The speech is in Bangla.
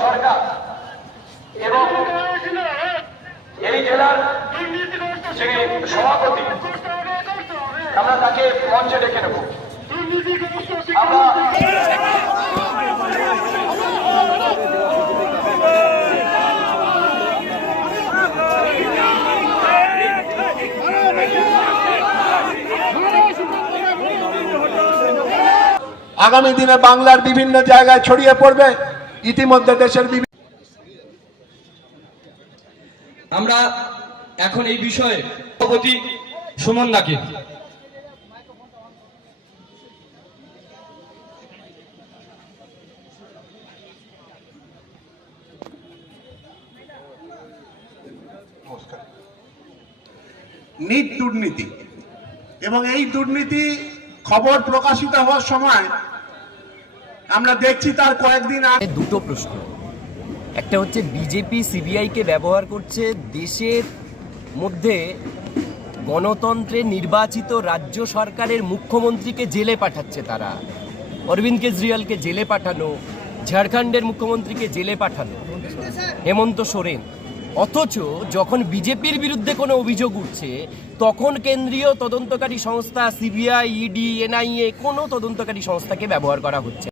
সরকার এবং এই জেলার যিনি সভাপতি, আমরা তাকে মঞ্চে ডেকে নেব। আমরা আগামী দিনে বাংলার বিভিন্ন জায়গায় ছড়িয়ে পড়বে। ইতিমধ্যে দেশের আমরা এখন এই বিষয়ে সভাপতি সুমন দাকে নিট দুর্নীতি এবং এই দুর্নীতি খবর প্রকাশিত হওয়ার সময় আমরা দেখছি তার কয়েকদিন আগে দুটো প্রশ্ন। একটা হচ্ছে বিজেপি সিবিআইকে ব্যবহার করছে দেশের মধ্যে গণতন্ত্রে নির্বাচিত রাজ্য সরকারের মুখ্যমন্ত্রীকে জেলে পাঠাচ্ছে। তারা অরবিন্দ কেজরিওয়ালকে জেলে পাঠানো, ঝাড়খণ্ডের মুখ্যমন্ত্রীকে জেলে পাঠানো, হেমন্ত সোরেন। অথচ যখন বিজেপির বিরুদ্ধে কোনো অভিযোগ উঠছে তখন কেন্দ্রীয় তদন্তকারী সংস্থা সিবিআই, ইডি, এনআইএ কোনো তদন্তকারী সংস্থাকে ব্যবহার করা হচ্ছে।